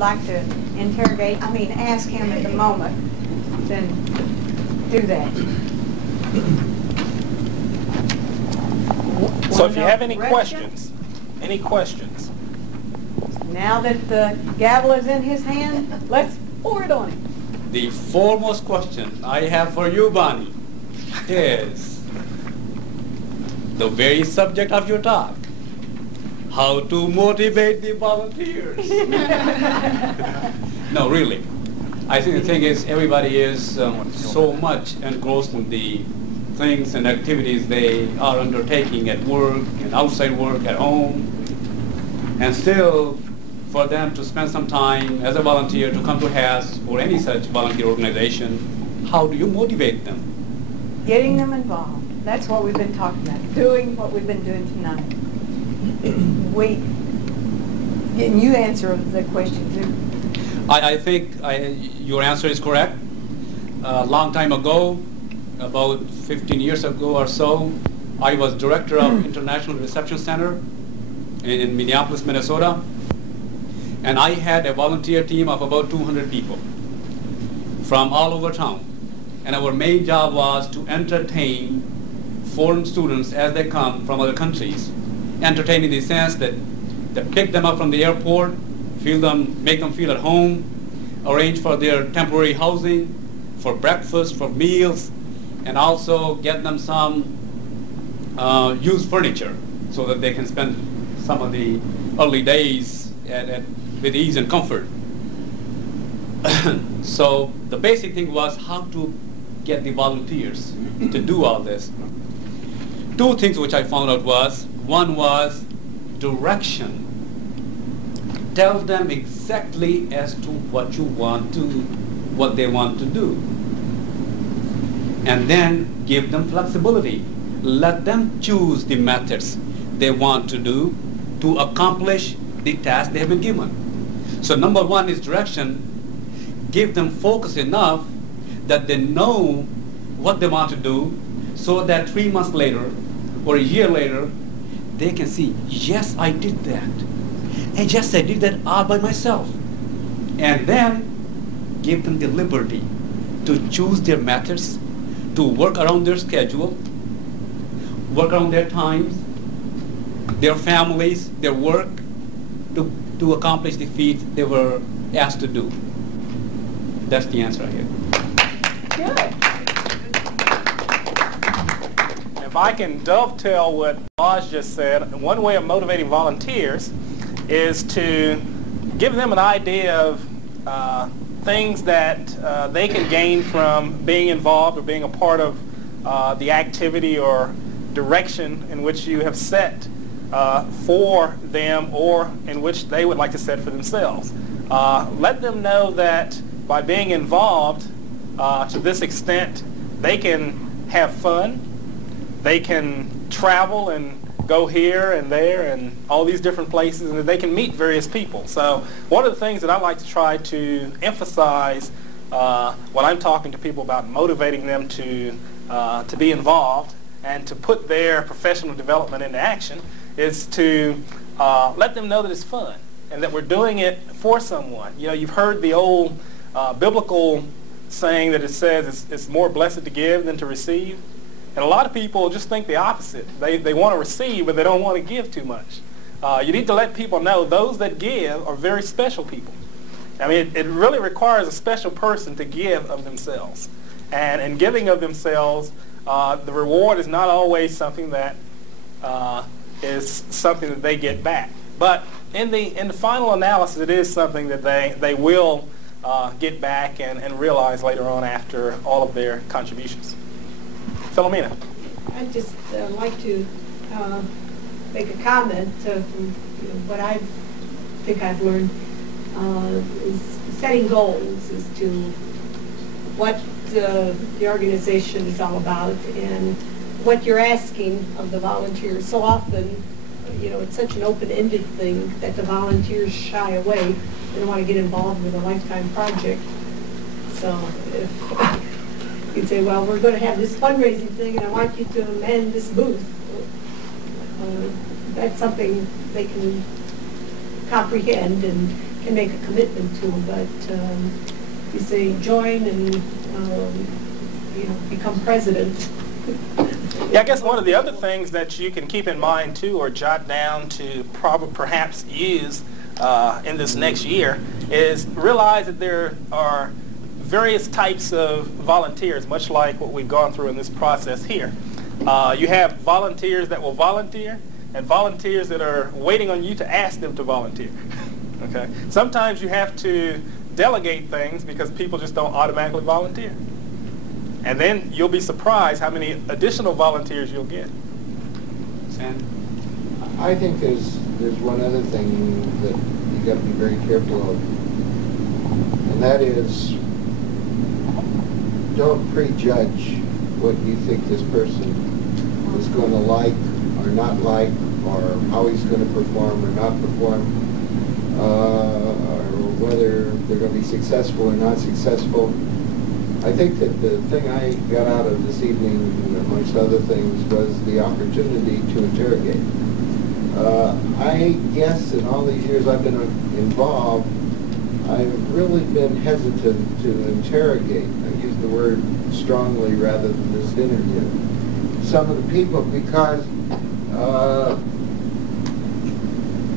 like to ask him at the moment, then do that. So if you have any questions, Now that the gavel is in his hand, let's pour it on him. The foremost question I have for you, Bonnie, is the very subject of your talk. How to motivate the volunteers. No, really. I think the thing is everybody is so much engrossed in the things and activities they are undertaking at work and outside work, at home, and still for them to spend some time as a volunteer to come to HASS or any such volunteer organization, how do you motivate them? Getting them involved. That's what we've been talking about. Doing what we've been doing tonight. And you answer the question too. I think your answer is correct. A long time ago, about 15 years ago or so, I was director of International Reception Center in Minneapolis, Minnesota. And I had a volunteer team of about 200 people from all over town. And our main job was to entertain foreign students as they come from other countries. Entertain in the sense that pick them up from the airport, make them feel at home, arrange for their temporary housing, for breakfast, for meals, and also get them some used furniture so that they can spend some of the early days with ease and comfort. So the basic thing was how to get the volunteers to do all this. Two things which I found out was, one was direction. Tell them exactly as to what they want to do. And then give them flexibility. Let them choose the methods they want to do to accomplish the task they have been given. So number one is direction. Give them focus enough that they know what they want to do so that 3 months later or a year later, they can see, yes, I did that. And yes, I did that all by myself. And then give them the liberty to choose their methods, to work around their schedule, work around their times, their families, their work, to accomplish the feat they were asked to do. That's the answer I get. Good. If I can dovetail what Boz just said, one way of motivating volunteers is to give them an idea of things that they can gain from being involved or being a part of the activity or direction in which you have set for them or in which they would like to set for themselves. Let them know that by being involved to this extent, they can have fun, they can travel and go here and there and all these different places, and that they can meet various people. So one of the things that I like to try to emphasize when I'm talking to people about motivating them to be involved and to put their professional development into action is to let them know that it's fun and that we're doing it for someone. You know, you've heard the old biblical saying that it says it's more blessed to give than to receive. And a lot of people just think the opposite. They want to receive, but they don't want to give too much. You need to let people know those that give are very special people. I mean, it really requires a special person to give of themselves. And in giving of themselves, the reward is not always something that is something that they get back. But in the final analysis, it is something that they will get back and realize later on after all of their contributions. Philomena. I'd just like to make a comment from what I think I've learned is setting goals as to what the organization is all about and what you're asking of the volunteers. So often, it's such an open-ended thing that the volunteers shy away. They don't want to get involved with a lifetime project. So if you'd say, well, we're going to have this fundraising thing and I want you to man this booth, that's something they can comprehend, and can make a commitment to, but you say join and become president. Yeah, I guess one of the other things that you can keep in mind too, or jot down to perhaps use in this next year, is realize that there are various types of volunteers, much like what we've gone through in this process here. You have volunteers that will volunteer, and volunteers that are waiting on you to ask them to volunteer. Okay? Sometimes you have to delegate things because people just don't automatically volunteer. And then you'll be surprised how many additional volunteers you'll get. Sam? I think there's one other thing that you got to be very careful of, and that is don't prejudge what you think this person is going to like or not like, or how he's going to perform or not perform, or whether they're going to be successful or not successful. I think that the thing I got out of this evening, amongst other things, was the opportunity to interrogate. I guess in all these years I've been involved, I've really been hesitant to interrogate. I use the word strongly rather than this interview. Some of the people, because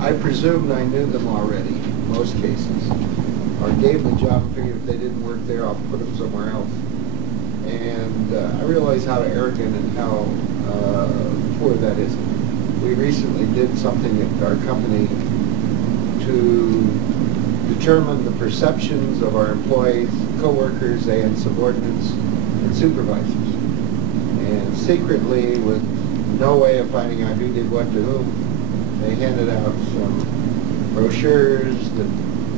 I presumed I knew them already, in most cases, or gave them a job and figured if they didn't work there, I'll put them somewhere else. And I realize how arrogant and how poor that is. We recently did something at our company to determine the perceptions of our employees, coworkers, and subordinates and supervisors. And secretly, with no way of finding out who did what to whom, they handed out some brochures that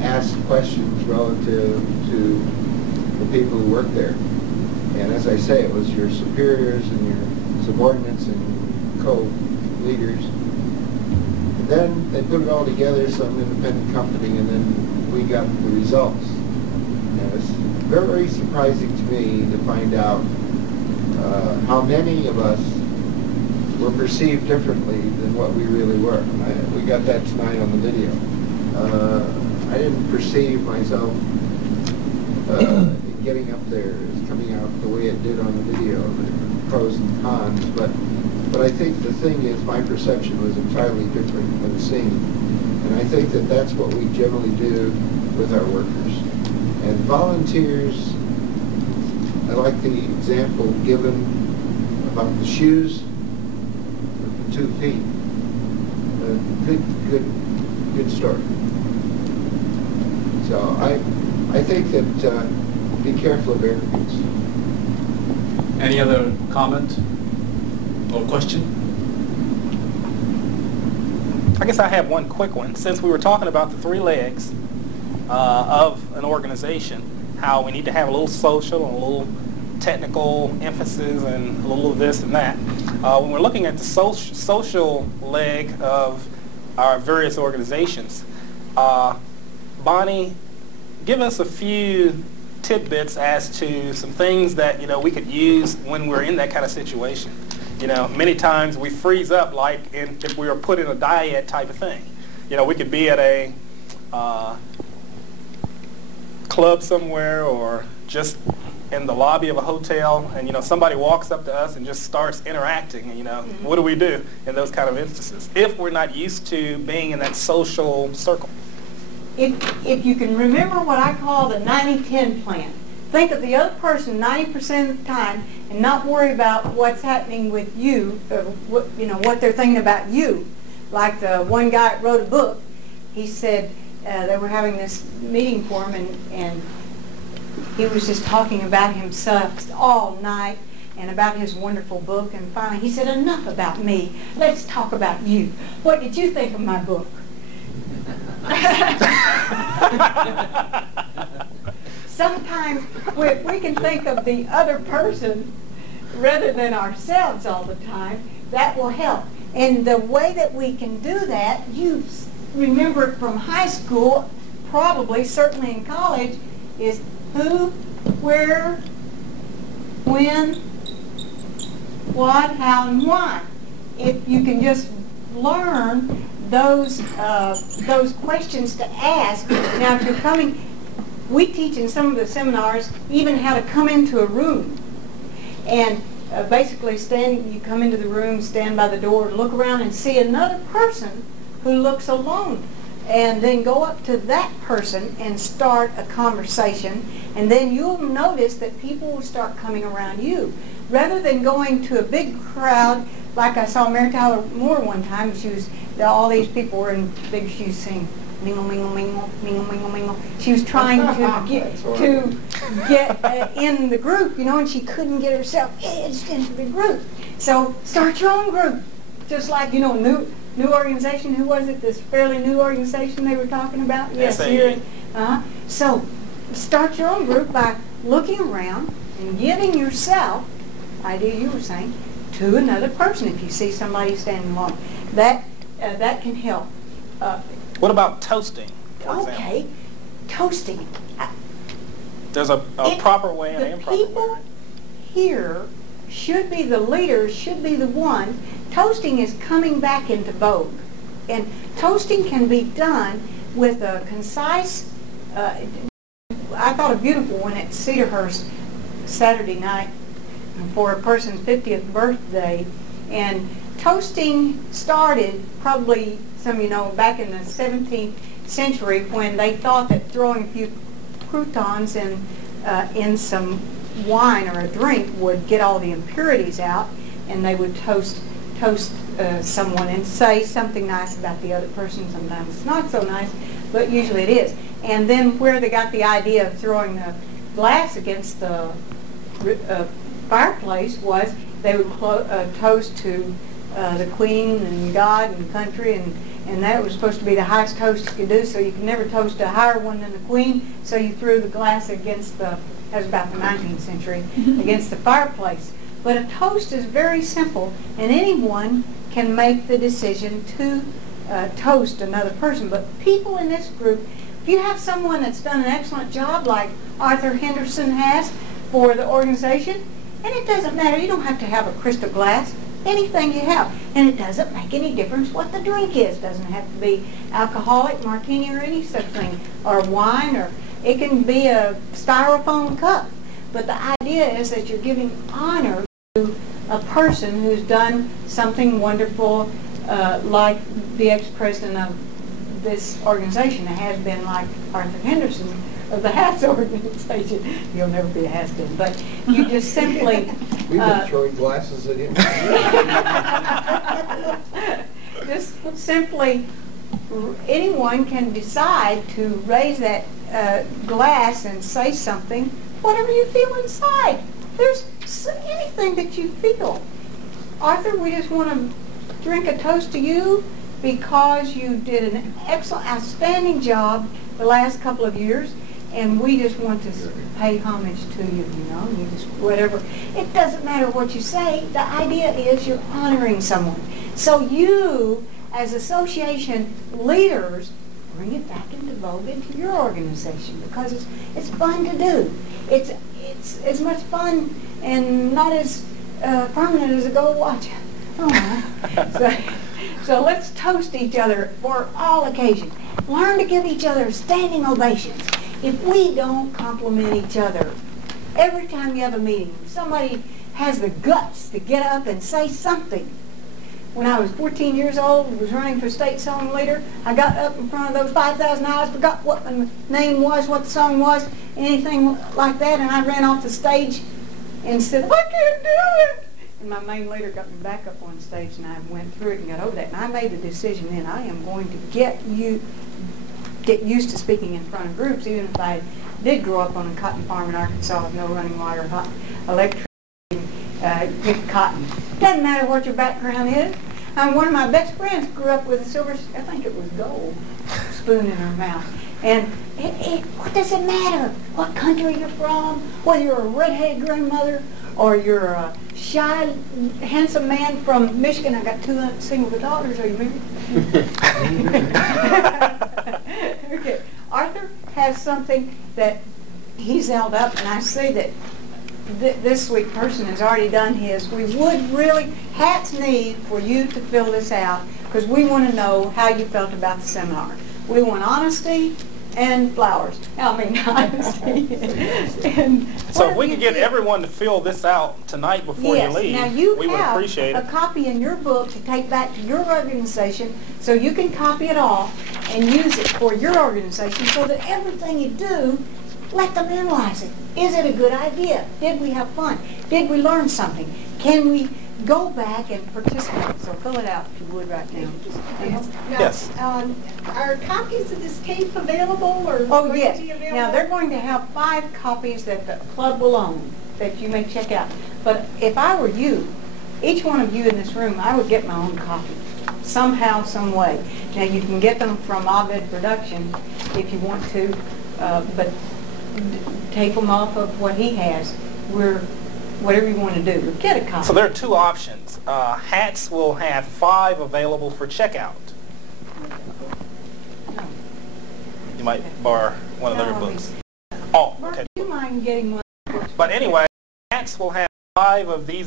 asked questions relative to the people who work there. And as I say, it was your superiors and your subordinates and co-leaders. And then they put it all together, some independent company, and then we got the results. And it was very surprising to me to find out how many of us were perceived differently than what we really were. We got that tonight on the video. I didn't perceive myself getting up there as coming out the way it did on the video, the pros and cons, but I think the thing is my perception was entirely different when seen. And I think that that's what we generally do with our workers. And volunteers, I like the example given about the shoes with the 2 feet. Good story. So I think that be careful of arrogance. Any other comment or question? I guess I have one quick one. Since we were talking about the 3 legs of an organization, how we need to have a little social and a little technical emphasis and a little of this and that. When we're looking at the social leg of our various organizations, Bonnie, give us a few tidbits as to some things that we could use when we're in that kind of situation. Many times we freeze up, like if we were put in a dyad type of thing. We could be at a club somewhere or just in the lobby of a hotel, and somebody walks up to us and just starts interacting. What do we do in those kind of instances if we're not used to being in that social circle? If you can remember what I call the 90-10 plan, think of the other person 90% of the time and not worry about what's happening with you, what they're thinking about you. Like the one guy that wrote a book, he said they were having this meeting for him, and he was just talking about himself all night and about his wonderful book, and finally he said, enough about me, let's talk about you. What did you think of my book? Sometimes if we can think of the other person rather than ourselves all the time, that will help. And the way that we can do that, you remember it from high school, probably, certainly in college, is who, where, when, what, how, and why. If you can just learn those questions to ask. Now, if you're coming, we teach in some of the seminars even how to come into a room. And basically you come into the room, stand by the door, look around and see another person who looks alone. And then go up to that person and start a conversation. And then you'll notice that people will start coming around you. Rather than going to a big crowd, like I saw Mary Tyler Moore one time, all these people were in big shoes saying, mingle, mingle, mingle, mingle, mingle, mingle. She was trying to get in the group, you know, and she couldn't get herself edged into the group. So start your own group. Just like, you know, new organization, who was it, this fairly new organization they were talking about? Yes, here. So start your own group by looking around and giving yourself, idea you were saying, to another person if you see somebody standing alone. That can help. What about toasting, for okay, example? Toasting. There's a proper way and an improper way. The people here should be the leaders, should be the ones. Toasting is coming back into vogue. And toasting can be done with a concise, I thought a beautiful one at Cedarhurst Saturday night for a person's 50th birthday. And toasting started probably, some of you know, back in the 17th century when they thought that throwing a few croutons in some wine or a drink would get all the impurities out, and they would toast someone and say something nice about the other person. Sometimes it's not so nice, but usually it is. And then where they got the idea of throwing the glass against the fireplace was they would toast to the Queen and God and country, and that was supposed to be the highest toast you could do, so you could never toast a higher one than the Queen, so you threw the glass against that was about the 19th century, against the fireplace. But a toast is very simple, and anyone can make the decision to toast another person. But people in this group, if you have someone that's done an excellent job like Arthur Henderson has for the organization, and it doesn't matter, you don't have to have a crystal glass, anything you have. And it doesn't make any difference what the drink is. It doesn't have to be alcoholic, martini, or any such thing, or wine, or it can be a styrofoam cup. But the idea is that you're giving honor to a person who's done something wonderful, like the ex-president of this organization. It has been like Arthur Henderson of the Hats organization. You'll never be a Hatson, but you just simply... We've been throwing glasses at him. Just simply, anyone can decide to raise that glass and say something, whatever you feel inside. There's anything that you feel. Arthur, we just want to drink a toast to you because you did an excellent, outstanding job the last couple of years, and we just want to pay homage to you, you know, you just, whatever. It doesn't matter what you say. The idea is you're honoring someone. So you, as association leaders, bring it back into vogue into your organization because it's fun to do. It's as much fun and not as permanent as a gold watch. Oh my. So let's toast each other for all occasions. Learn to give each other standing ovations. If we don't compliment each other, every time you have a meeting, if somebody has the guts to get up and say something. When I was 14 years old, was running for state song leader, I got up in front of those 5,000 eyes, forgot what the name was, what the song was, anything like that, and I ran off the stage and said, I can't do it. And my main leader got me back up on stage, and I went through it and got over that. And I made the decision then, I am going to get used to speaking in front of groups, even if I did grow up on a cotton farm in Arkansas with no running water, hot electricity, pick cotton. Doesn't matter what your background is. One of my best friends grew up with a silver, I think it was gold, spoon in her mouth. And what does it matter what country you're from, whether you're a redheaded grandmother or you're a shy, handsome man from Michigan. I got 2 single daughters. Are you married? Okay. Arthur has something that he's held up, and I say that this sweet person has already done his. We would really, hats need for you to fill this out. because we want to know how you felt about the seminar. We want honesty and flowers. I mean, honesty. And So what if we do could you get feel? everyone to fill this out tonight before Yes. you leave, Now you we would have appreciate a it. copy in your book to take back to your organization, so you can copy it off and use it for your organization, so that everything you do, let them analyze it. Is it a good idea? Did we have fun? Did we learn something? Can we go back and participate? So fill it out if you would right now. Now, Yes. Are copies of this tape available or Oh, going yes. to be available? Now, they're going to have 5 copies that the club will own that you may check out. But if I were you, each one of you in this room, I would get my own copy, somehow, some way. Now, you can get them from Abed Production if you want to, but take them off of what he has. Whatever you want to do, but get a copy. So there are 2 options. Hats will have 5 available for checkout. No. You might borrow one of their No, books. Oh, Mark, okay. do you mind getting one? But anyway, hats will have 5 of these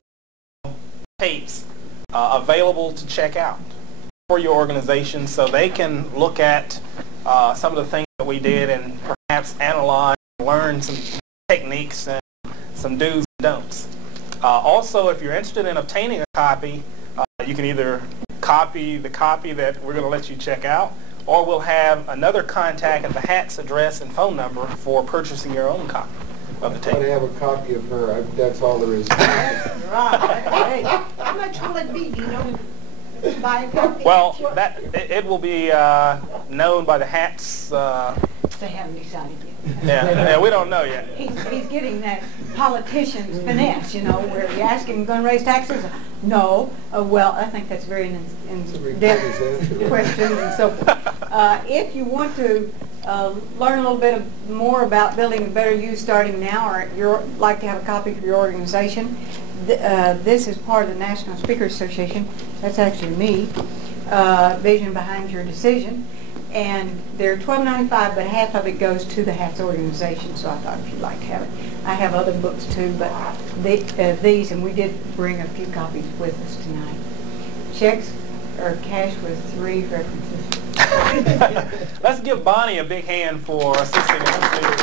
tapes available to check out for your organization, so they can look at some of the things that we did and perhaps analyze, learn some techniques and some do's and don'ts. Also, if you're interested in obtaining a copy, you can either copy the copy that we're going to let you check out, or we'll have another contact at the HATS address and phone number for purchasing your own copy of the I tape. have a copy of her. That's all there is to it. Right. How much will it be? Do you know? Buy a copy? Well, it will be known by the HATS. They haven't decided yet. Yeah, we don't know yet. He's getting that politician's finesse, you know, where you ask him, going to raise taxes? No. Well, I think that's very in-depth question and so forth. If you want to learn a little bit more about building a better you starting now, or you'd like to have a copy for your organization, this is part of the National Speakers Association. That's actually me. Vision Behind Your Decision. And they're $12.95, but half of it goes to the HATS organization, so I thought if you'd like to have it. I have other books too, but these, and we did bring a few copies with us tonight. Checks or cash with 3 references. Let's give Bonnie a big hand for assisting us here.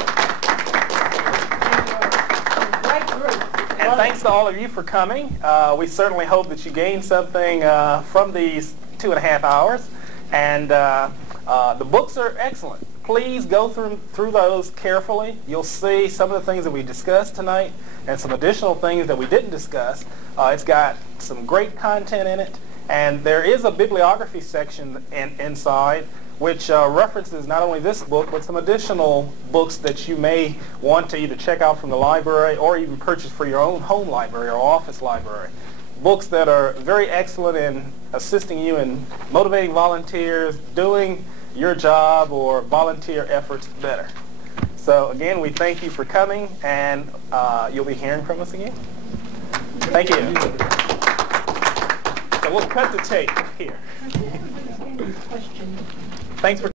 Great group. And thanks to all of you for coming. We certainly hope that you gained something from these 2.5 hours. And the books are excellent. Please go through those carefully. You'll see some of the things that we discussed tonight and some additional things that we didn't discuss. It's got some great content in it. And there is a bibliography section inside which references not only this book, but some additional books that you may want to either check out from the library or even purchase for your own home library or office library. Books that are very excellent in assisting you in motivating volunteers, doing your job or volunteer efforts better. So again, we thank you for coming, and you'll be hearing from us again. Thank you. So we'll cut the tape here. Question. Thanks for